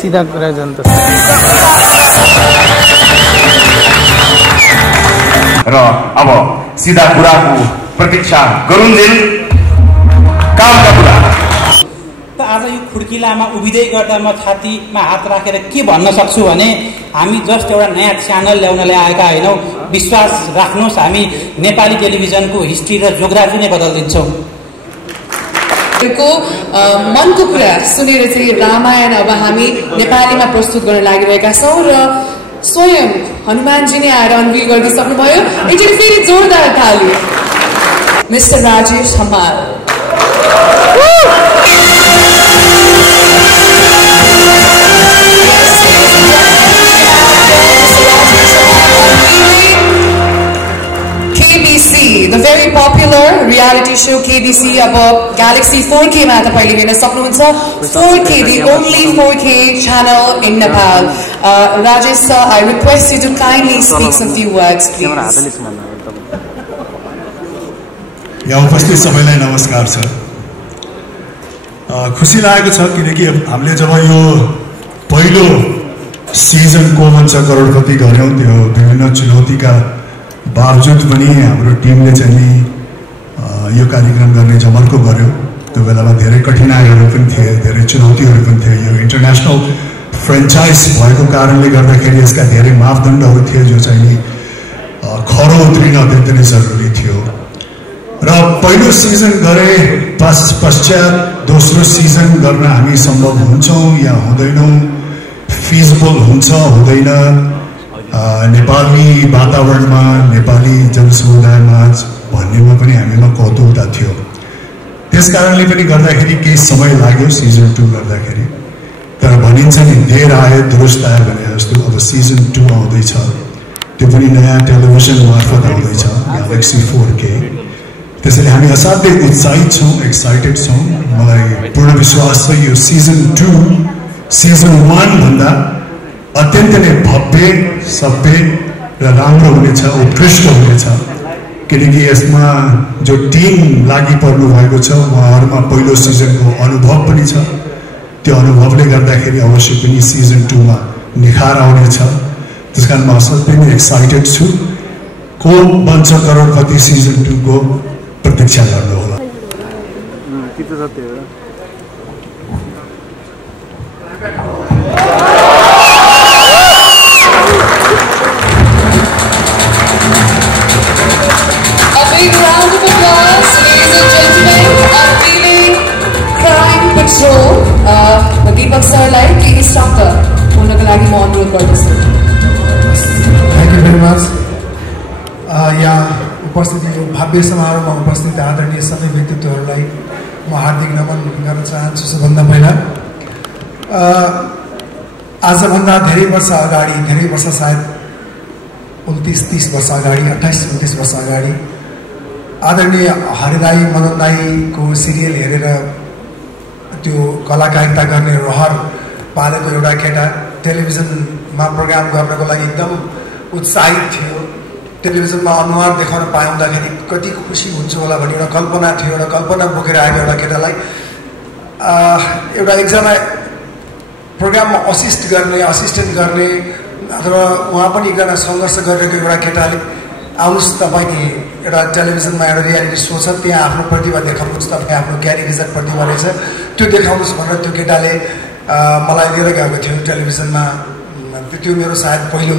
सीधा कुरा जनता र अब सीधा कुराको प्रतीक्षा गरुन्जेल कामका कुरा। आज यो खुड्किलामा उभिँदै गर्दा म छातीमा हात राखेर के भन्न सक्छु भने हामी जस्ट एउटा नयाँ च्यानल ल्याउनले आएका होइनौँ। विश्वास राख्नुहोस्, हामी नेपाली टेलिभिजनको हिस्ट्री र जोग्राफी नै बदलिदिन्छौँ। मनको कुरा सुनेर चाहिँ रामायण अब हामी नेपालीमा प्रस्तुत गर्न लागिरहेका छौँ र स्वयं हनुमानजी नै आएर अनभिल गर्न सक्नुभयो। एकचोटि फेरि जोरदार ताली mister Rajesh Hamal. The very popular reality show KBC अब Galaxy 4K मा तपाईले हेर्न सक्नुहुन्छ। 4K, the only 4K channel in Nepal. Rajesh sir, I request you to kindly speak some few words, please. यहाँ उपस्थित सबैलाई नमस्कार छ। खुसी लागेको छ किनकि हामीले जब यो पहिलो सिजनको भन्छ करोडपति गर्यौं, त्यो विभिन्न चुनौतीका बावजुद पनि हाम्रो टिमले चाहिँ नि यो कार्यक्रम गर्ने जमर्को गर्यो। त्यो बेलामा धेरै कठिनाइहरू पनि थिए, धेरै चुनौतीहरू पनि थिए। यो इन्टरनेसनल फ्रेन्चाइज भएको कारणले गर्दाखेरि यसका धेरै मापदण्डहरू थिए जो चाहिँ नि खरो उत्रिन अत्यन्तै नै जरुरी थियो। र पहिलो सिजन गरे पश्चात दोस्रो सिजन गर्न हामी सम्भव हुन्छौँ या हुँदैनौँ, फिजिबल हुन्छ हुँदैन, नेपाली वातावरणमा नेपाली जनसमुदायमा भन्नेमा पनि हामीमा कौतुकता थियो। त्यस कारणले पनि गर्दाखेरि केही समय लाग्यो सिजन 2 गर्दाखेरि। तर भनिन्छ नि देर आयो दुरुस्त आयो भने जस्तो अब सिजन 2 आउँदैछ, त्यो पनि नयाँ टेलिभिजन मार्फत आउँदैछ ग्यालेक्सी 4K। त्यसैले हामी असाध्यै उत्साहित छौँ, एक्साइटेड छौँ। मलाई पूर्ण विश्वास छ यो सिजन 2 सिजन 1 भन्दा अत्यन्त नै भव्य, सभ्य र राम्रो हुनेछ, उत्कृष्ट हुनेछ। किनकि यसमा जो टिम लागि पर्नु भएको छ उहाँहरूमा पहिलो सिजनको अनुभव पनि छ। त्यो अनुभवले गर्दाखेरि अवश्य पनि सिजन 2 मा निखार आउनेछ। त्यसकारण म असाध्यै नै एक्साइटेड छु। को बन्छ करोडपति सिजन 2 को प्रतीक्षा गर्नुहोला। Big round of applause, ladies and gentlemen. Unveiling Crime Patrol. Deepak sirलाई केही शब्द बोल्नको लागि म अनुरोध गर्दछु। Thank you very much. यहाँ उपस्थित यो भव्य समारोहमा उपस्थित आदरणीय सबै व्यक्तित्वहरूलाई म हार्दिक नमन गर्न चाहन्छु। सबभन्दा पहिला आजभन्दा धेरै वर्ष अगाडि, धेरै वर्ष सायद 29-30 वर्ष अगाडि, 28-29 वर्ष अगाडि आदरणीय हरिदाई मदन दाईको सिरियल हेरेर त्यो कलाकारिता गर्ने रहर पालेको एउटा केटा टेलिभिजनमा प्रोग्राम गर्नको लागि एकदम उत्साहित थियो। टेलिभिजनमा अनुहार देखाउन पाउँदाखेरि कति खुसी हुन्छु होला भन्ने एउटा कल्पना थियो। एउटा कल्पना बोकेर आएको एउटा केटालाई एउटा एकजना प्रोग्राममा असिस्टेन्ट गर्ने अथवा उहाँ पनि एकजना सङ्घर्ष गरेको एउटा केटाले आउनुहोस् तपाईँ नि एउटा टेलिभिजनमा एउटा रियालिटी सो छ त्यहाँ आफ्नो प्रतिभा देखाउनुहोस्, तपाईँ आफ्नो क्यारिभिजन प्रतिभा रहेछ त्यो देखाउनुहोस् भनेर त्यो केटाले मलाई लिएर गएको थियो टेलिभिजनमा। त्यो मेरो सायद पहिलो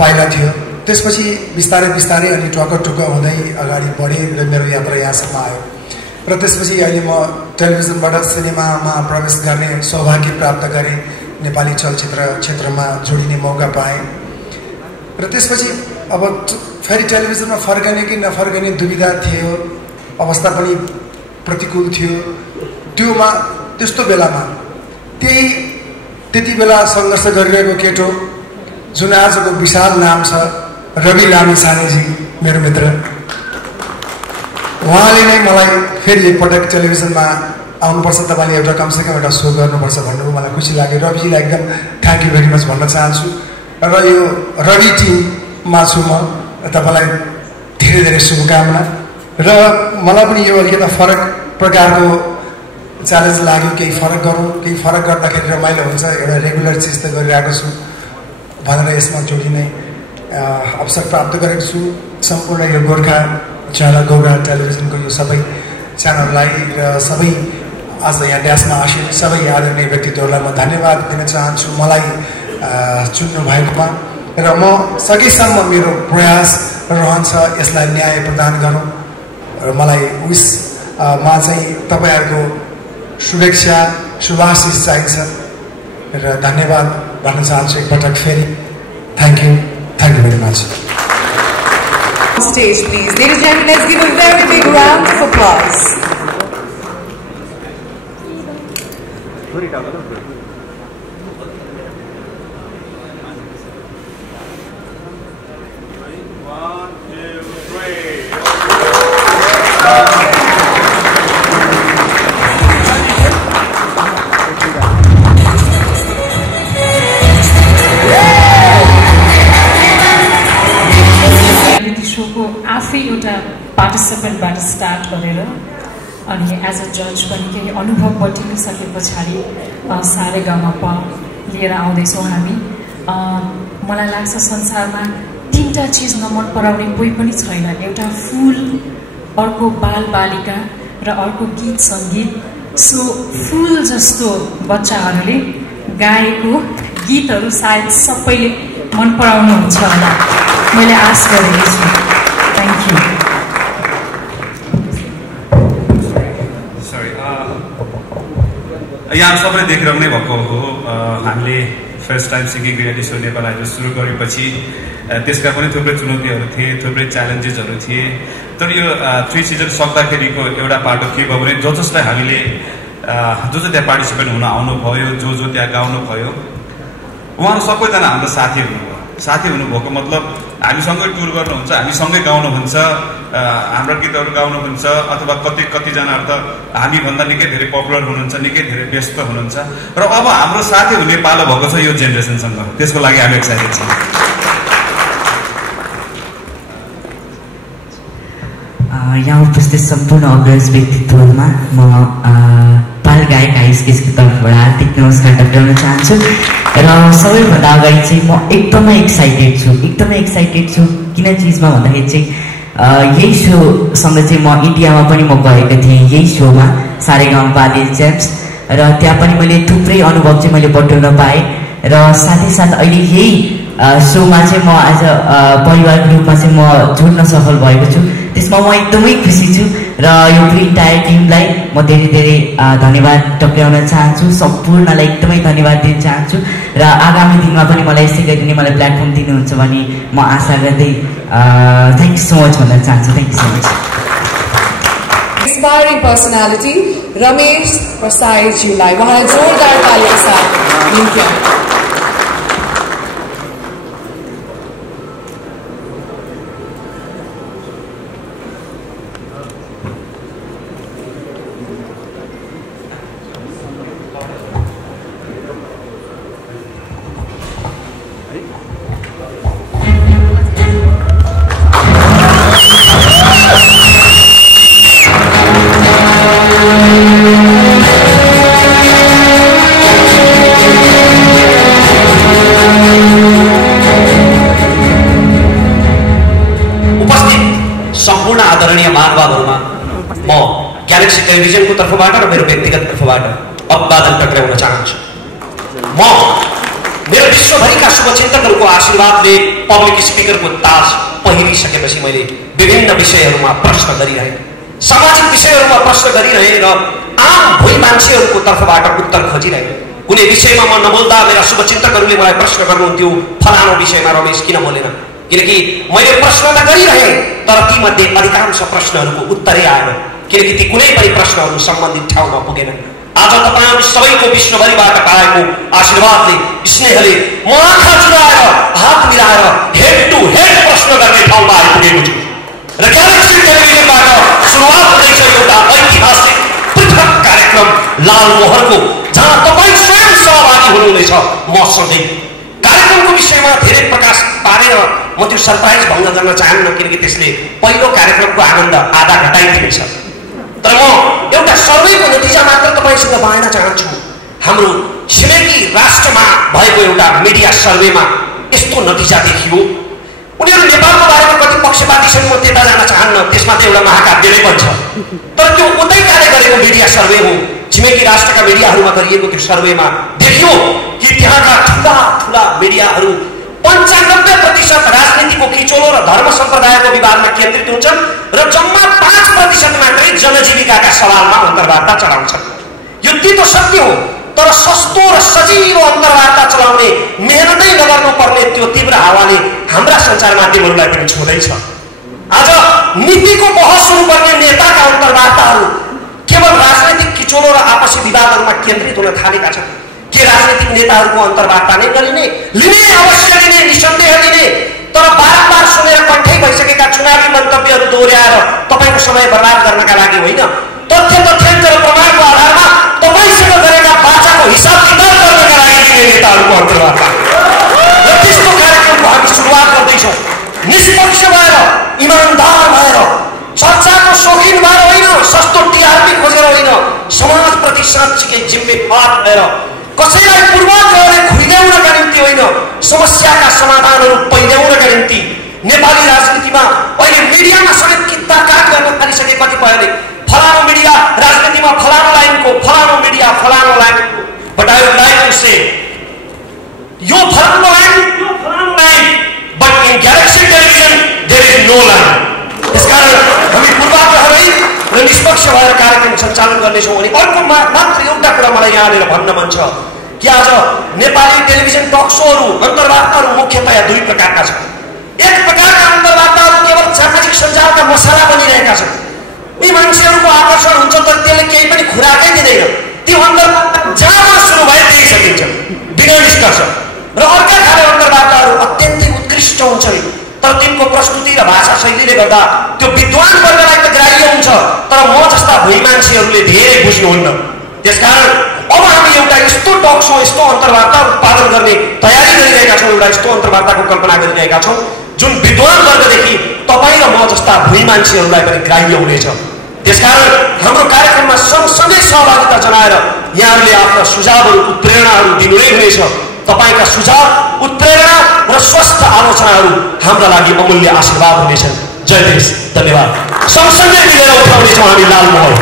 पाइला थियो। त्यसपछि बिस्तारै बिस्तारै अनि टुक्क हुँदै अगाडि बढेँ र मेरो यात्रा यहाँसम्म आयो। र त्यसपछि अहिले म टेलिभिजनबाट सिनेमामा प्रवेश गर्ने सौभाग्य प्राप्त गरेँ। नेपाली चलचित्र क्षेत्रमा जोडिने मौका पाएँ र त्यसपछि अब फेरि टेलिभिजनमा फर्कने कि नफर्कने दुविधा थियो, अवस्था पनि प्रतिकूल थियो। त्यस्तो बेलामा त्यति बेला सङ्घर्ष गरिरहेको केटो जुन आजको विशाल नाम छ रवि लामिछानेजी, मेरो मित्र, उहाँले नै मलाई फेरि एकपटक टेलिभिजनमा आउनुपर्छ, तपाईँले एउटा कमसेकम एउटा सो गर्नुपर्छ भन्नुभयो। मलाई खुसी लाग्यो। रविजीलाई एकदम थ्याङ्क यू भेरी मच भन्न चाहन्छु। र यो रवि टिममा छु म, तपाईँलाई धेरै धेरै शुभकामना। र मलाई पनि यो अलिकति फरक प्रकारको च्यालेन्ज लाग्यो केही फरक गरौँ, केही फरक गर्दाखेरि रमाइलो हुन्छ, एउटा रेगुलर चिज त गरिरहेको छु भनेर यसमा जोडिने अवसर प्राप्त गरेको छु। सम्पूर्ण यो गोर्खा च्यानल, गोर्खा टेलिभिजनको यो सबै च्यानललाई र सबै आज यहाँ ड्यासमा आशित सबै आदरणीय व्यक्तित्वहरूलाई म धन्यवाद दिन चाहन्छु मलाई चुन्नु भएकोमा। र म सकेसम्म मेरो प्रयास रहन्छ यसलाई न्याय प्रदान गरौँ र मलाई उयसमा चाहिँ तपाईँहरूको शुभेच्छा शुभाशिष चाहिन्छ र धन्यवाद भन्न चाहन्छु एकपटक फेरि। Thank you very much. Stage, please. Ladies and gentlemen, let's give a very big round of applause. आफै एउटा पार्टिसिपेन्टबाट स्टार्ट गरेर अनि एज अ जज पनि केही अनुभव बटिसके पछाडि सारेगामापा लिएर आउँदैछौँ हामी। मलाई लाग्छ संसारमा तीनटा चिज नमन पराउने कोही पनि छैन, एउटा फुल, अर्को बालबालिका र अर्को गीत सङ्गीत। सो फुल जस्तो बच्चाहरूले गाएको गीतहरू सायद सबैले मन पराउनुहुन्छ होला, मैले आश गरेको छु। Thank you. यहाँ सबैले देखिरहनु भएको हो। हामीले first time singing reality show Nepal Idol सुरु गरेपछि त्यसका पनि थुप्रै चुनौतीहरू थिए, थुप्रै च्यालेन्जेसहरू थिए। तर यो 3 सिजन सक्दाखेरिको एउटा पाटो के भयो भने जसलाई हामीले जो त्यहाँ पार्टिसिपेन्ट हुन आउनुभयो, जो त्यहाँ गाउनु भयो, उहाँहरू सबैजना हाम्रो साथी हुनुभयो। साथी हुनुभएको मतलब हामीसँगै टुर गर्नुहुन्छ, हामीसँगै गाउनुहुन्छ, हाम्रो गीतहरू गाउनुहुन्छ, अथवा कतिजनाहरू त हामीभन्दा निकै धेरै पपुलर हुनुहुन्छ, निकै धेरै व्यस्त हुनुहुन्छ। र अब हाम्रो साथी हुने पालो भएको छ यो जेनेरेसनसँग, त्यसको लागि हामी एक्साइटेड छौँ। यहाँ उपस्थित सम्पूर्ण अग्रज व्यक्तित्वहरूमा म बाल गायक आइसकेसको तर्फबाट हार्दिक नमस्कार टक्राउन चाहन्छु। र सबैभन्दा अगाडि चाहिँ म एकदमै एक्साइटेड छु किन चिजमा भन्दाखेरि चाहिँ यही सोसँग चाहिँ म इन्डियामा पनि म गएको थिएँ, यही सोमा सारेगामा च्याम्प्स, र त्यहाँ पनि मैले थुप्रै अनुभव चाहिँ मैले बटुल्न पाएँ। र साथै साथ अहिले यही सोमा चाहिँ म एज अ परिवारको रूपमा चाहिँ म जोड्न सफल भएको छु, त्यसमा म एकदमै खुसी छु। र यो इन्टायर टिमलाई म धेरै धेरै धन्यवाद टक्राउन चाहन्छु, सम्पूर्णलाई एकदमै धन्यवाद दिन चाहन्छु। र आगामी दिनमा पनि मलाई यसै गरी नै मलाई प्लेटफर्म दिनुहुन्छ भने म आशा गर्दै थ्याङ्क यू सो मच भन्न चाहन्छु। Thank you so much. Inspiring personality, Ramesh Prasaijiलाई उहाँलाई जोरदार तालीका साथ निम्त्याउँ। टेलिभिजनको तर्फबाट र मेरो व्यक्तिगत तर्फबाट अभिवादन टक्राउन चाहन्छु। म मेरो विश्वभरिका शुभचिन्तकहरूको आशीर्वादले पब्लिक स्पिकरको ताज पहिरिसकेपछि मैले विभिन्न विषयहरूमा प्रश्न गरिरहेँ, सामाजिक विषयहरूमा प्रश्न गरिरहेँ र आम भोइ मान्छेहरूको तर्फबाट उत्तर खोजिरहेँ। कुनै विषयमा म नबोल्दा मेरा शुभचिन्तकहरूले मलाई प्रश्न गर्नुहुन्थ्यो, फलानु विषयमा रमेश किन बोलेन? किनकि मैले प्रश्न त गरिरहेँ तर तीमध्ये अधिकांश प्रश्नहरूको उत्तरै आएन, किनकि ती कुनै पनि प्रश्नहरू सम्बन्धित ठाउँमा पुगेन। आज तपाईहरू सबैको विश्वभरिबाट पाएको आशीर्वादले, स्नेहले म आँखा चुराएर, हात मिलाएर हेड टु हेड प्रश्न गर्ने ठाउँमा आइपुगेको छु। र ग्यालेक्सी टेलिभिजनबाट सुरुवात हुँदैछ एउटा ऐतिहासिक पृथक कार्यक्रम लाल मोहरको, जहाँ तपाईँ स्वयं सहभागी हुनुहुनेछ मसँगै। कार्यक्रमको विषयमा धेरै प्रकाश पारेर म त्यो सरप्राइज भङ्ग गर्न चाहन्न, किनकि त्यसले पहिलो कार्यक्रमको आनन्द आधा घटाइदिनेछ। तर म एउटा सर्वेको नतिजा मात्र तपाईसँग बाँड्न चाहन्छु। हाम्रो छिमेकी राष्ट्रमा भएको एउटा मिडिया सर्वेमा यस्तो नतिजा देखियो। उनीहरू नेपालको बारेमा कति पक्षपाती छन् म त्यता जान चाहन्न, त्यसमा त एउटा महाकाव्य नै बन्छ। तर त्यो उतैकाले गरेको मिडिया सर्वे हो। छिमेकी राष्ट्रका मिडियाहरूमा गरिएको त्यो सर्वेमा देखियो कि त्यहाँका ठुला ठुला मिडियाहरू 95% राजनीतिको किचोलो र धर्म सम्प्रदायको विवादमा केन्द्रित हुन्छन् र जम्मा 5% मात्रै जनजीविकाका सवालमा अन्तर्वार्ता चढाउँछन्। यो तितो सत्य हो, तर सस्तो र सजिलो अन्तर्वार्ता चलाउने मेहनतै नगर्नुपर्ने त्यो तीव्र हावाले हाम्रा सञ्चार माध्यमहरूलाई पनि छुँदैछ। आज नीतिको बहस हुनुपर्ने नेताका अन्तर्वार्ताहरू केवल राजनैतिक किचोलो र आपसी विवादहरूमा केन्द्रित हुन थालेका छन्। के राजनीतिक नेताहरूको अन्तर्वार्ता नै गरिने, लिने, अवश्य लिने, निसन्देह लिने, तर बारम्बार सुनेर कण्ठै भइसकेका चुनावी मन्तव्यहरू दोहोर्याएर तपाईँको समय बर्बाद गर्नका लागि होइन, तथ्याङ्क र प्रमाणको आधारमा तपाईँसँग गरेका वाचाको हिसाब किताब गर्नका लागि लिने नेताहरूको अन्तर्वार्ता र त्यस्तो कार्यक्रमको हामी सुरुवात गर्दैछौँ। निष्पक्ष भएर, इमान्दार भएर, चर्चाको शौकीन भएर होइन, सस्तो टिआरपी खोजेर होइन, समाजप्रति साँच्चीकै जिम्मेवार भएर, कसैलाई पूर्वाग्रहले खुइल्याउनका निम्ति होइन, समस्याका समाधानहरू पहिल्याउनका निम्ति। नेपाली राजनीतिमा अहिले मिडियामा समेत किता काट गर्न थालिसके कतिपयले, फलानु मिडिया राजनीतिमा फलानु लाइनको, फलानु मिडिया फलानु लाइनको। But I would like to say यो फलानु line, but in Galaxy television there is no line. त्यसकारण हामी पूर्वाग्रहरहित र निष्पक्ष भएर कार्यक्रम सञ्चालन गर्नेछौँ। अनि अर्को मात्र एउटा कुरा मलाई यहाँनिर भन्न मन छ कि आज नेपाली टेलिभिजन टक सोहरू, अन्तर्वार्ताहरू मुख्यतया दुई प्रकारका छन्। एक प्रकारका अन्तर्वार्ताहरू केवल सामाजिक सञ्जालका मसाला बनिरहेका छन्। यी मान्छेहरूको आकर्षण हुन्छ तर त्यसले केही पनि खुराकै दिँदैन। ती अन्तर्वार्ता जहाँमा सुरु भए त्यही सकिन्छ बिना निष्कर्ष। र अर्का खाले अन्तर्वार्ताहरू अत्यन्तै उत्कृष्ट हुन्छन्, तर तिनको प्रस्तुति र भाषा शैलीले गर्दा त्यो विद्वान वर्गलाई त ग्राह्य हुन्छ, तर म जस्ता भुइँ मान्छेहरूले धेरै बुझ्नुहुन्न। त्यसकारण अब हामी एउटा यस्तो टक सो, यस्तो अन्तर्वार्ता उत्पादन गर्ने तयारी गरिरहेका छौँ, एउटा यस्तो अन्तर्वार्ताको कल्पना गरिरहेका छौँ जुन विद्वान वर्गदेखि तपाईँ र म जस्ता भुइँ मान्छेहरूलाई पनि ग्राह्य हुनेछ। त्यसकारण हाम्रो कार्यक्रममा सँगसँगै सहभागिता जनाएर यहाँहरूले आफ्ना सुझावहरू, उत्प्रेरणाहरू दिनु नै हुनेछ। तपाईँका सुझाव, उत्प्रेरणा र स्वस्थ आलोचनाहरू हाम्रा लागि अमूल्य आशीर्वाद हुनेछन्। जय देश, धन्यवाद। सँगसँगै मिलेर उठाउनेछौँ हामी लालमहल।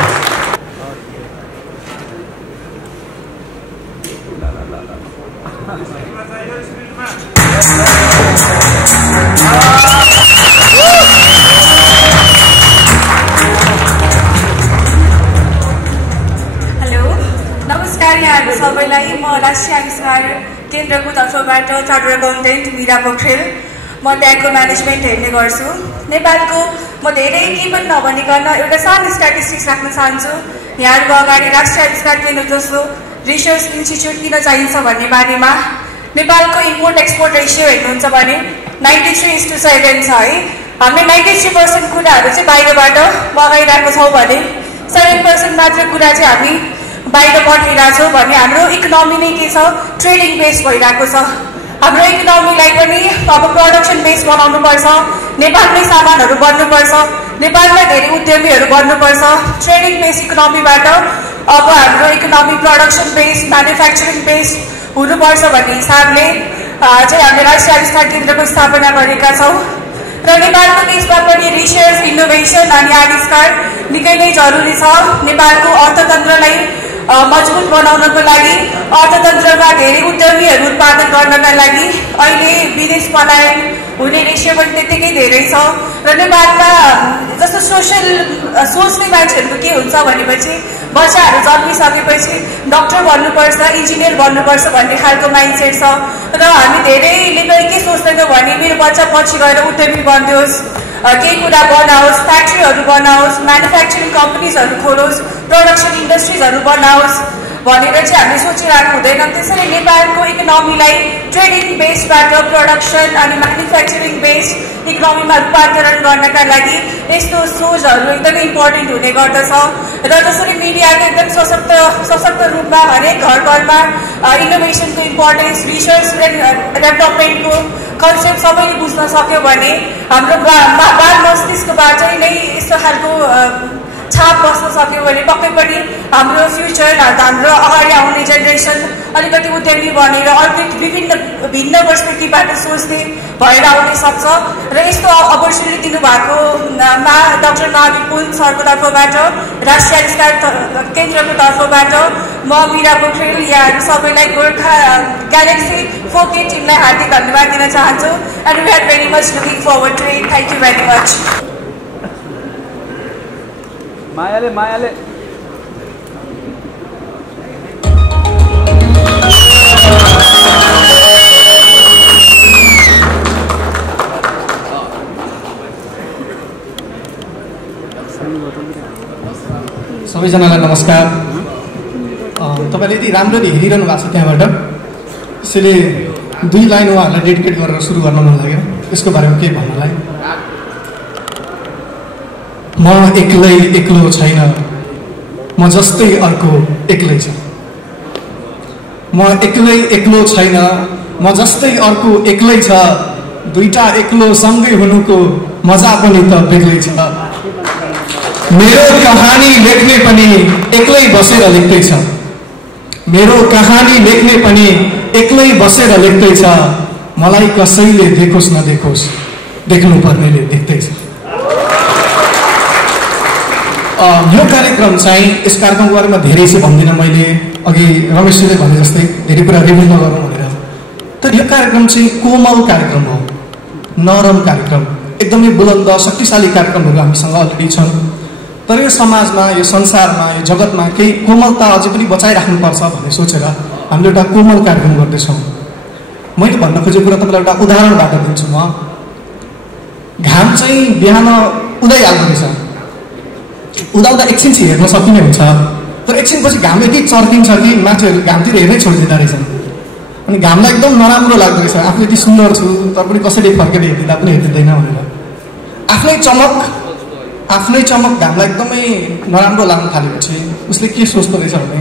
नमस्कार यहाँहरू सबैलाई। म राष्ट्रिय आविष्कार केन्द्रको तर्फबाट चार्टर अकाउन्टेन्ट मीरा पोखरेल। म ब्याङ्कको म्यानेजमेन्ट हेर्ने गर्छु। नेपालको म धेरै केही पनि नभनिकन एउटा सानो स्ट्याटिस्टिक्स राख्न चाहन्छु। यहाँहरूको अगाडि राष्ट्रिय आविष्कार केन्द्र जस्तो रिसर्च इन्स्टिच्युट किन चाहिन्छ भन्ने बारेमा। नेपालको इम्पोर्ट एक्सपोर्ट रेसियो हेर्नुहुन्छ भने 93:7 छ है। हामीले 93% कुराहरू चाहिँ बाहिरबाट मगाइरहेको छौँ भने 7% मात्र कुरा चाहिँ हामी बाहिर पठाइरहेछौँ भने हाम्रो इकोनोमी नै के छ, ट्रेडिङ बेस भइरहेको छ। हाम्रो इकोनोमीलाई पनि अब प्रोडक्सन बेस बनाउनुपर्छ, नेपालमै सामानहरू बन्नुपर्छ, नेपालमै धेरै उद्यमीहरू बन्नुपर्छ। ट्रेडिङ बेस इकोनोमीबाट अब हाम्रो economy production base, manufacturing base हुनुपर्छ भन्ने हिसाबले चाहिँ हामीले राष्ट्रिय आविष्कार केन्द्रको स्थापना गरेका छौँ। र नेपालको देशमा पनि रिसर्च, इनोभेसन अनि आविष्कार निकै नै जरुरी छ। नेपालको अर्थतन्त्रलाई मजबुत बनाउनको लागि, अर्थतन्त्रमा धेरै उद्यमीहरू उत्पादन गर्नका लागि अहिले विदेश पलायन हुने रेसियो पनि त्यत्तिकै धेरै छ। र नेपालमा जस्तो सोसल सोच्ने मान्छेहरूको के हुन्छ भनेपछि बच्चाहरू जन्मिसकेपछि डक्टर बन्नुपर्छ, इन्जिनियर बन्नुपर्छ भन्ने खालको माइन्डसेट छ। र हामी धेरैले पनि के सोच्दैनौँ भने मेरो बच्चा पछि गएर उद्यमी बनिदियोस्, केही कुरा बनाओस्, फ्याक्ट्रीहरू बनाओस्, म्यानुफ्याक्चरिङ कम्पनीजहरू खोलोस्, प्रोडक्सन इन्डस्ट्रिजहरू बनाओस् भनेर चाहिँ हामीले सोचिरहेको हुँदैन। त्यसैले नेपालको इकोनोमीलाई ट्रेडिङ बेसबाट प्रोडक्सन अनि म्यानुफ्याक्चरिङ बेस इकोनोमीमा रूपान्तरण गर्नका लागि यस्तो सोचहरू एकदमै इम्पोर्टेन्ट हुने गर्दछ। र जसरी मिडियाको एकदम सशक्त रूपमा हरेक घर घरमा इनोभेसनको इम्पोर्टेन्स, रिसर्च एन्ड डेभलपमेन्टको कन्सेप्ट सबैले बुझ्न सक्यो भने हाम्रो बाल मस्तिष्कबाट नै यस्तो खालको छाप बस्न सक्यो भने पक्कै पनि हाम्रो फ्युचर हाम्रो अगाडि आउने जेनेरेसन अलिकति उद्यमी बनेर अर्को भिन्न पर्सपेक्टिभबाट सोच्ने भएर आउन सक्छ र यस्तो अपर्च्युनिटी दिनुभएकोमा डाक्टर महावीर पुन सरको तर्फबाट राष्ट्रिय आविष्कार केन्द्रको तर्फबाट म मीरा पोखरेल यहाँहरू सबैलाई गोर्खा ग्यालेक्सी 4K टिमलाई हार्दिक धन्यवाद दिन चाहन्छु and we are very much looking forward to it thank you very much मायाले सबैजनालाई नमस्कार। तपाईँले यदि राम्ररी हेरिरहनु भएको छ त्यहाँबाट, त्यसैले 2 लाइन उहाँहरूलाई डेडिकेट गरेर सुरु गर्न मन लाग्यो यसको बारेमा के भन्नलाई। म एक्लो छैन, म जस्तै अर्को एक्लै छ। म एक्लो छैन, म जस्तै अर्को एक्लै छ। दुईटा एक्लो सँगै हुनुको मजा पनि त बेग्लै छ। मेरो कहानी लेख्ने पनि एक्लै बसेर लेख्दैछ। मेरो कहानी लेख्ने पनि एक्लै बसेर लेख्दैछ। मलाई कसैले देखोस् नदेखोस्, देख्नुपर्नेले देख्दैछ। यो कार्यक्रम चाहिँ यस कार्यक्रमको बारेमा धेरै चाहिँ भन्दिनँ मैले, अघि रमेशजीले भने जस्तै धेरै कुरा रिभिल नगरौँ भनेर। तर यो कार्यक्रम चाहिँ कोमल कार्यक्रम हो, नरम कार्यक्रम, एकदमै बुलन्द शक्तिशाली कार्यक्रमहरू हामीसँग अलरेडी छन्। तर यो समाजमा, यो संसारमा, यो जगतमा केही कोमलता अझै पनि बचाइराख्नुपर्छ भन्ने सोचेर हामीले एउटा कोमल कार्यक्रम गर्दैछौँ। मैले भन्न खोजेको कुरा तपाईँलाई एउटा उदाहरणबाट दिन्छु म। घाम चाहिँ बिहान उदाइहाल्दो रहेछ, उदाउँदा एकछिन चाहिँ हेर्न सकिने हुन्छ, तर एकछिनपछि घाम यति चर्किन्छ कि मान्छेहरू घामतिर हेर्नै छोडिदिँदो रहेछन्। अनि घामलाई एकदम नराम्रो लाग्दो रहेछ, आफू यति सुन्दर छु तर पनि कसैले फर्केर हेरिदिँदा पनि हेरिदिँदैन भनेर। आफ्नै चमक घामलाई एकदमै नराम्रो लाग्न थालेपछि उसले के सोच्दो रहेछ भने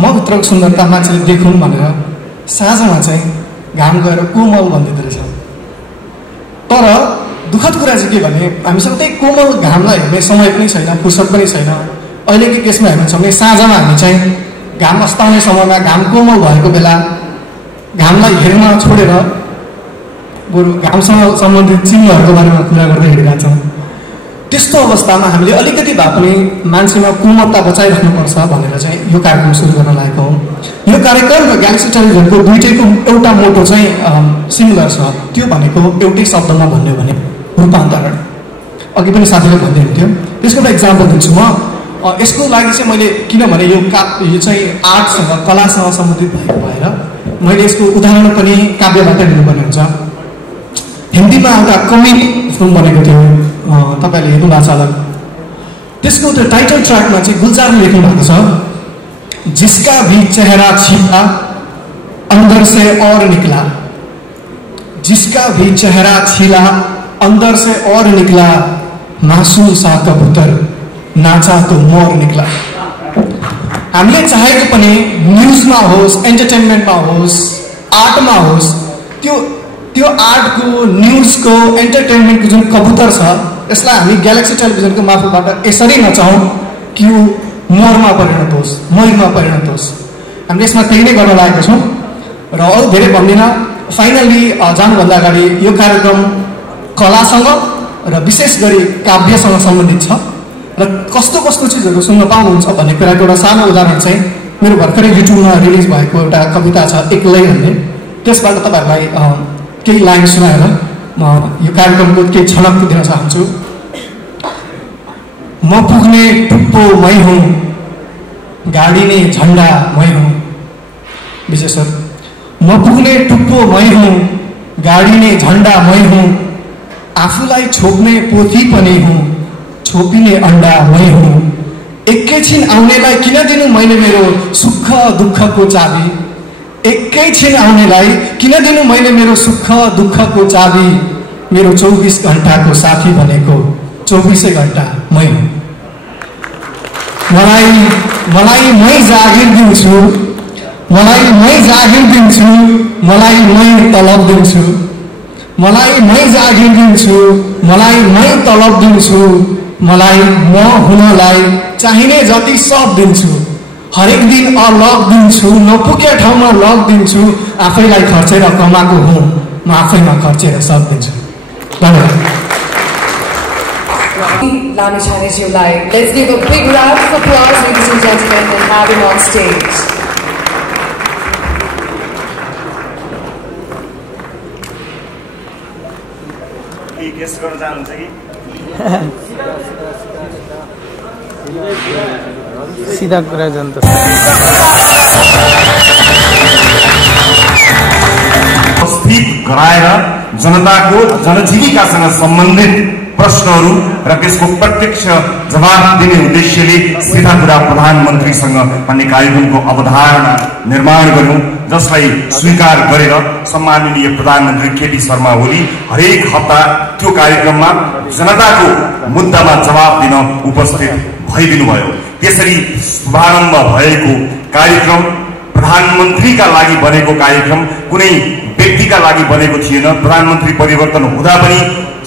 म भित्रको सुन्दरता मान्छेले देखुन् भनेर साँझमा चाहिँ घाम गएर कोमल भनिदिँदो रहेछ। तर दुःखद कुरा चाहिँ के भने हामीसँग त्यही कोमल घामलाई हेर्ने समय पनि छैन, फुर्सद पनि छैन। अहिलेको केसमा हेर्नुहुन्छ भने साँझमा हामी चाहिँ घाम अस्ताउने समयमा घाम कोमल भएको बेला घामलाई हेर्न छोडेर बरु घामसँग सम्बन्धित चिन्हहरूको बारेमा कुरा गर्दै हिँडिरहेका छौँ। त्यस्तो अवस्थामा हामीले अलिकति भए पनि मान्छेमा कोमलता बचाइराख्नुपर्छ भनेर चाहिँ यो कार्यक्रम सुरु गर्न लागेको हो। यो कार्यक्रम र ग्यालेक्सी टेलिभिजनको दुईटैको एउटा मोटो चाहिँ सिमिलर छ, त्यो भनेको एउटै शब्दमा भन्यो भने रूपान्तरण। अघि पनि साथीले भन्दै हुन्थ्यो, त्यसको एउटा इक्जाम्पल दिन्छु म। यसको लागि चाहिँ मैले किनभने यो चाहिँ आर्टसँग कलासँग सम्बन्धित भएको भएर मैले यसको उदाहरण पनि काव्यबाट लिनुपर्ने हुन्छ। हिन्दीमा एउटा कमिक फिल्म बनेको थियो, तपाईँले हेर्नु भएको छ होला। त्यसको त्यो टाइटल ट्र्याकमा चाहिँ गुलजारले लेख्नु भएको छ, जिसका भी चेहरा छिपा अंदर से और निकला, जिसका भी चेहरा छिला अंदर से और निकला, मासूम सा कबूतर नाचा तो मोर निकला। हामीले चाहेको पनि न्युजमा होस्, एन्टरटेनमेन्टमा होस्, आर्टमा होस्, त्यो आर्टको, न्युजको, एन्टरटेनमेन्टको जुन कबुतर छ यसलाई हामी ग्यालेक्सी टेलिभिजनको मार्फतबाट यसरी नचाहौँ कि यो मोरमा परिणत होस्, मयुरमा परिणत होस्। हामीले यसमा त्यही नै गर्न लागेका छौँ र अरू धेरै भन्दिनँ। फाइनल्ली जानुभन्दा अगाडि यो कार्यक्रम कलासँग र विशेष गरी काव्यसँग सम्बन्धित छ र कस्तो कस्तो चिजहरू सुन्न पाउनुहुन्छ भन्ने कुराको एउटा सानो उदाहरण चाहिँ मेरो भर्खरै युट्युबमा रिलिज भएको एउटा कविता छ एक्लै भन्ने, त्यसबाट तपाईँहरूलाई केही लाइन सुनाएर म यो कार्यक्रमको केही झलक दिन चाहन्छु। म पुग्ने टुप्पो मै हुँ, गाडिने झन्डा मै हुँ। विजय सर। म पुग्ने टुप्पो मै हुँ, गाडिने झन्डा मै हुँ, आफूलाई छोप्ने पोथी पनि हुँ, छोपिने अन्डा मै हुँ। एकैछिन आउनेलाई किन दिनु मैले मेरो सुख दुःखको चाबी, एकैछिन आउनेलाई किन दिनु मैले मेरो सुख दुःखको चाबी, मेरो 24 घण्टाको साथी भनेको 24 घण्टा मै हुँ। मलाई मै जागिर दिन्छु, मलाई मै जागिर दिन्छु, मलाई मै तलब दिन्छु, मलाई मै जागिर दिन्छु, मलाई मै तलब दिन्छु, मलाई म हुनलाई चाहिने जति सब दिन्छु, हरेक दिन अलग दिन्छु, नपुगे ठाउँमा लग दिन्छु, आफैलाई खर्चेर कमाएको हुँ, म आफैमा खर्चेर सब दिन्छु। धन्यवाद। Lamichanejiyulai. Let's give a big round of applause, ladies and gentlemen, and have him on stage. सीधा कुरा जनता उपस्थित गराएर जनताको जनजीविकासँग सम्बन्धित प्रश्नहरू र त्यसको प्रत्यक्ष जवाब दिने उद्देश्यले सीधा कुरा प्रधानमन्त्रीसँग भन्ने कार्यक्रमको अवधारणा निर्माण गर्यौं, जसलाई स्वीकार गरेर सम्माननीय प्रधानमन्त्री केपी शर्मा ओली हरेक हप्ता त्यो कार्यक्रममा जनताको मुद्दामा जवाब दिन उपस्थित भइदिनु भयो। त्यसरी शुभारम्भ भएको कार्यक्रम प्रधानमन्त्रीका लागि बनेको कार्यक्रम कुनै व्यक्तिका लागि बनेको थिएन। प्रधानमन्त्री परिवर्तन हुँदा पनि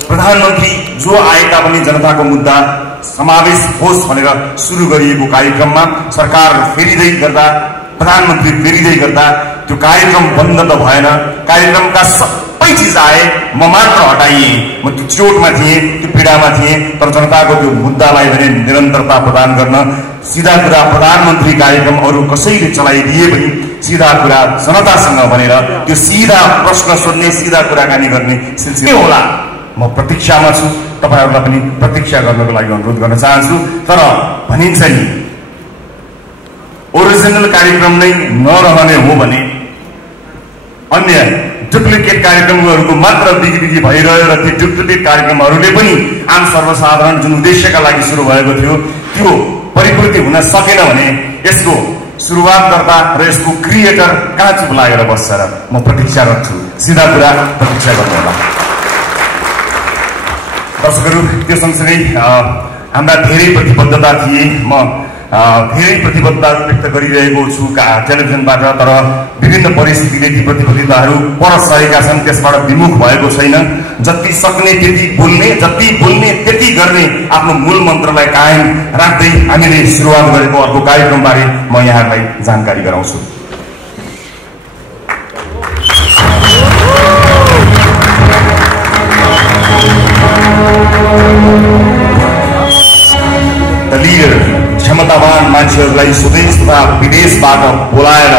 प्रधानमन्त्री जो आएका पनि जनताको मुद्दा समावेश होस् भनेर सुरु गरिएको कार्यक्रममा सरकार फेरिँदै गर्दा, प्रधानमन्त्री फेरिँदै गर्दा त्यो कार्यक्रम बन्द त भएन। कार्यक्रमका सबै चिज आए, म मात्र हटाइए। म त्यो चोटमा थिएँ, त्यो पीडामा थिएँ, तर जनताको त्यो मुद्दालाई भने निरन्तरता प्रदान गर्न सीधा कुरा प्रधानमन्त्री कार्यक्रम अरू कसैले चलाइदिए पनि सीधा कुरा जनतासँग भनेर त्यो सीधा प्रश्न सोध्ने, सीधा कुराकानी गर्ने सिलसिला होला। म प्रतीक्षामा छु, तपाईहरुलाई पनि प्रतीक्षा गर्नको लागि अनुरोध गर्न चाहन्छु। तर भनिन्छ नि, ओरिजिनल कार्यक्रम नै नरहने हो भने अन्य डुप्लिकेट कार्यक्रमहरूको मात्र बिक्री भइरह्यो र ती डुप्लिकेट कार्यक्रमहरूले पनि आम सर्वसाधारण जुन उद्देश्यका लागि सुरु भएको थियो त्यो परिपूर्ति हुन सकेन भने यसको सुरुवातकर्ता र यसको क्रिएटर कहाँ चुप लागेर बस्छ र? म प्रतीक्षारत छु। सीधा कुरा प्रतीक्षा गर्नु होला। दर्शकहरू, त्यो सँगसँगै हाम्रा धेरै प्रतिबद्धता थिए। म धेरै प्रतिबद्धता व्यक्त गरिरहेको छु टेलिभिजनबाट, तर विभिन्न परिस्थितिले ती प्रतिबद्धताहरू पर सरेका छन्, त्यसबाट विमुख भएको छैन। जति सक्ने त्यति बोल्ने, जति बोल्ने त्यति गर्ने आफ्नो मूल मन्त्रलाई कायम राख्दै हामीले सुरुवात गरेको अर्को कार्यक्रमबारे म यहाँलाई जानकारी गराउँछु। क्षमतावान मान्छेहरूलाई स्वदेश तथा विदेशबाट बोलाएर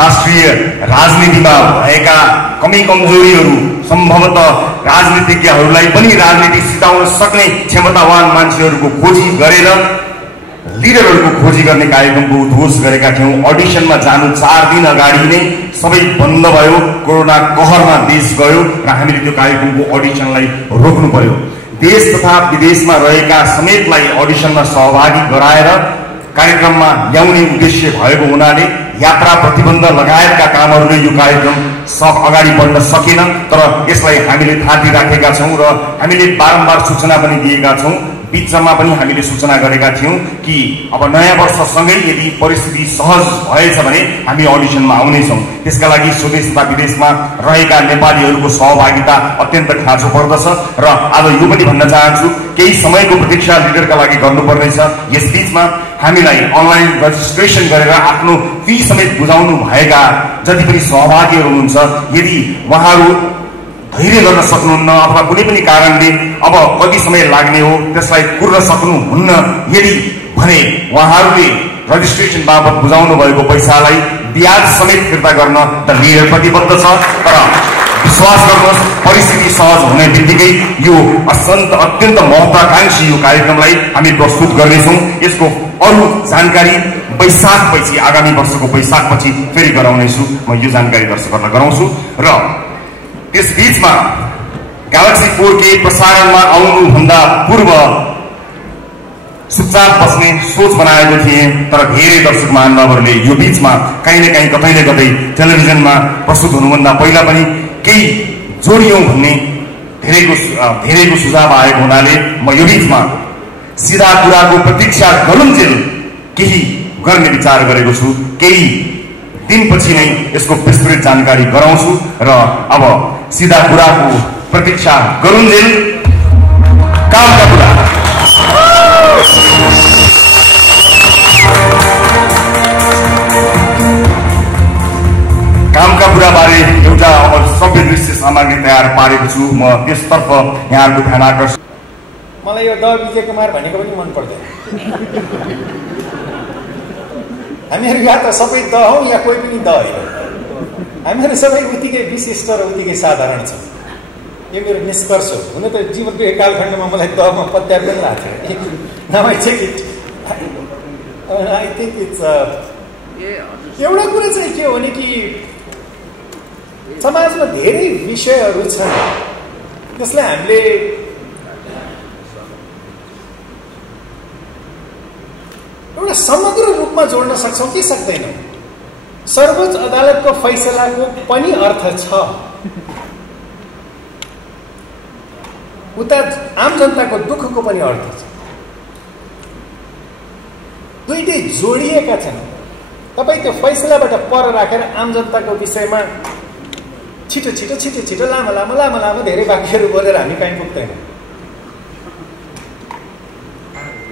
राष्ट्रिय राजनीतिमा भएका कमी कमजोरीहरू, सम्भवतः राजनीतिज्ञहरूलाई पनि राजनीति सिकाउन सक्ने क्षमतावान मान्छेहरूको खोजी गरेर लिडरहरूको खोजी गर्ने कार्यक्रमको उद्घोष गरेका थियौं। अडिसनमा जानु 4 दिन अगाडि नै सबै बन्द भयो। कोरोना कहरमा देश गयो र हामीले त्यो कार्यक्रमको अडिसनलाई रोक्नु पर्यो। देश तथा विदेशमा रहेका समेतलाई अडिसनमा सहभागी गराएर कार्यक्रममा ल्याउने उद्देश्य भएको हुनाले यात्रा प्रतिबन्ध लगायतका कामहरूले यो कार्यक्रम अगाडि बढ्न सकेन। तर यसलाई हामीले थाती राखेका छौं र हामीले बारम्बार सूचना पनि दिएका छौं। बीचमा पनि हामीले सूचना गरेका थियौं कि अब नयाँ वर्षसँगै यदि परिस्थिति सहज भएछ भने हामी अडिसनमा आउनेछौं। त्यसका लागि स्वदेश तथा विदेशमा रहेका नेपालीहरूको सहभागिता अत्यन्त खाँचो पर्दछ र आज यो पनि भन्न चाहन्छु, केही समयको प्रतीक्षा लिडरका लागि गर्नुपर्नेछ। यस बीचमा हामीलाई अनलाइन रजिस्ट्रेसन गरेर आफ्नो फी समेत बुझाउनु भएका जति पनि सहभागीहरू हुनुहुन्छ, यदि उहाँहरू धैर्य गर्न सक्नुहुन्न अथवा कुनै पनि कारणले अब कति समय लाग्ने हो त्यसलाई कुर्न सक्नुहुन्न यदि भने उहाँहरूले रजिस्ट्रेसन बाबत बुझाउनु भएको पैसालाई ब्याज समेत फिर्ता गर्न द लिडर प्रतिबद्ध छ। तर विश्वास गर्नुहोस्, परिस्थिति सहज हुने बित्तिकै यो अत्यन्त महत्वाकांक्षी यो कार्यक्रमलाई हामी प्रस्तुत गर्नेछौँ। यसको अरू जानकारी वैशाखपछि, आगामी वर्षको वैशाखपछि फेरि गराउनेछु। म यो जानकारी दर्शकहरूलाई गराउँछु। र त्यस बीचमा ग्यालेक्सी 4K प्रसारणमा आउनुभन्दा पूर्व चुपचाप बस्ने सोच बनाएको थिएँ, तर धेरै दर्शक महानुभावहरूले यो बीचमा कहीँ न कहीँ कतै न कतै टेलिभिजनमा प्रस्तुत हुनुभन्दा पहिला पनि केही जोडियौं भन्ने धेरैको सुझाव आएको हुनाले म यो बीचमा सीधा कुराको प्रतीक्षा गरुन्जेल केही गर्ने विचार गरेको छु। केही दिनपछि नै यसको विस्तृत जानकारी गराउँछु र अब सीधा कुराको प्रतीक्षा गरुन्जेल कामका कुरा कामका कुराबारे एउटा अब सभ्य दृश्य सामग्री तयार पारेको छु। म त्यसतर्फ यहाँहरूको ध्यान आकर्षण। मलाई यो द विजय कुमार भनेको पनि मन पर्दैन। हामीहरू या त सबै द हौ या कोही पनि द होइन। हामीहरू सबै उत्तिकै विशिष्ट र उत्तिकै साधारण छौँ। यो मेरो निष्कर्ष हो। हुन त जीवनको एक कालखण्डमा मलाई दमा पत्यार पनि लाग्थ्यो। Now I check it. I think it's एउटा कुरा चाहिँ के हो भने कि समाजमा धेरै विषयहरू छन् त्यसलाई हामीले एउटा समग्र रूपमा जोड्न सक्छौँ कि सक्दैनौँ। सर्वोच्च अदालतको फैसलाको पनि अर्थ छ, उता आम जनताको दुःखको पनि अर्थ छ। दुईटै जोडिएका छन्। तपाईँ त्यो फैसलाबाट पर राखेर आम जनताको विषयमा छिटो छिटो छिटो छिटो लामो लामो लामो लामो धेरै वाक्यहरू बोलेर हामी कहीँ पुग्दैनौँ,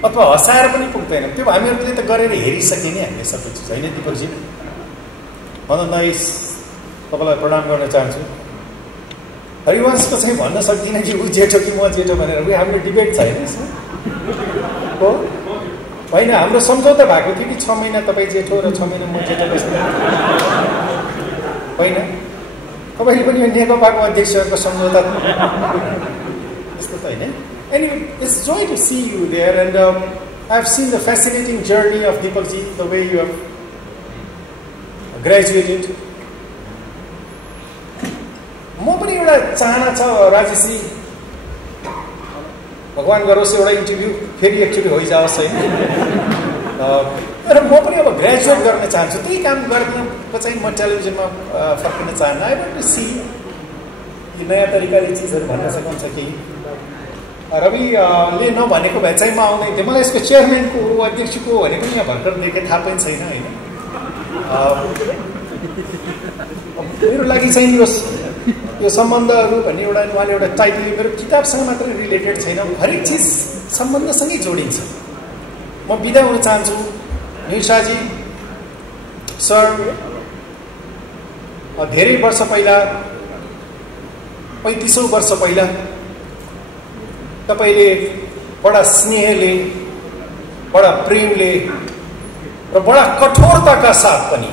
अथवा हँसाएर पनि पुग्दैनौँ। त्यो हामीहरूले त गरेर हेरिसके नि हामीले सबै चिज होइन। दिपकजी मदन दाइ तपाईँलाई प्रणाम गर्न चाहन्छु। हरिवंशको चाहिँ भन्न सक्दिनँ कि ऊ जेठो कि म जेठो भनेर। हाम्रो डिबेट छ होइन यसमा हो होइन। हाम्रो सम्झौता भएको थियो कि 6 महिना तपाईँ जेठो र 6 महिना म जेठो बस्नु होइन। तपाईँले पनि नेकपाको अध्यक्षहरूको सम्झौता त्यस्तो त होइन। Anyway, it's joy to see you there, and I've seen the fascinating journey of Deepakji, the way you have graduated. म पनि एउटा चाहना छ राजेशजी, भगवान गरोस् एउटा इन्टरभ्यू फेरि एकचोटि होइजाओस् होइन। तर म पनि अब ग्रेजुएट गर्न चाहन्छु। त्यही काम गर्नको चाहिँ म टेलिभिजनमा फर्किन चाहन्न। आई वान्ट टु सी कि नयाँ तरिकाले चिजहरू भन्न सकिन्छ कि। रविले नभनेको भए चाहिँ म आउँदै थिएँ। मलाई यसको चेयरम्यानको अध्यक्षको भनेको यहाँ भर्खर देखेँ, थाहा पनि छैन होइन। मेरो लागि चाहिँ यो सम्बन्धहरू भन्ने एउटा उहाँले एउटा टाइटल मेरो किताबसँग मात्रै रिलेटेड छैन, हरेक चिज सम्बन्धसँगै जोडिन्छ। म बिदा हुन चाहन्छु। निशाजी सर धेरै वर्ष पहिला 35औं वर्ष पहिला तपाईँले बडा स्नेहले, बडा प्रेमले र बडा कठोरताका साथ पनि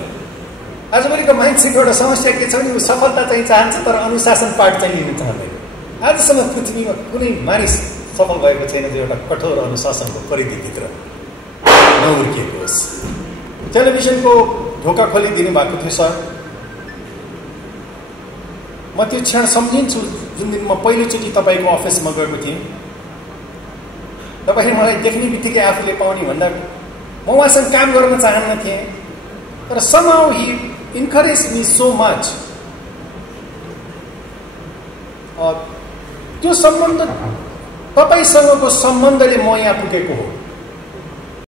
आजभोलिको मान्छेको एउटा समस्या के छ भने ऊ सफलता चाहिँ चाहन्छ तर अनुशासन पाठ चाहिँ लिन चाहँदैन। आजसम्म पृथ्वीमा कुनै मानिस सफल भएको छैन जो एउटा कठोर अनुशासनको परिधिभित्र नहुर्किएको होस्। टेलिभिजनको ढोका खोलिदिनु भएको थियो सर। म त्यो क्षण सम्झिन्छु जुन दिन म पहिलोचोटि तपाईँको अफिसमा गएको थिएँ। तपाईँले मलाई देख्ने बित्तिकै आफूले पाउने भन्दा म उहाँसँग काम गर्न चाहन्न थिएँ, तर somehow he encouraged me so much। त्यो सम्बन्ध, तपाईँसँगको सम्बन्धले म यहाँ पुगेको हो।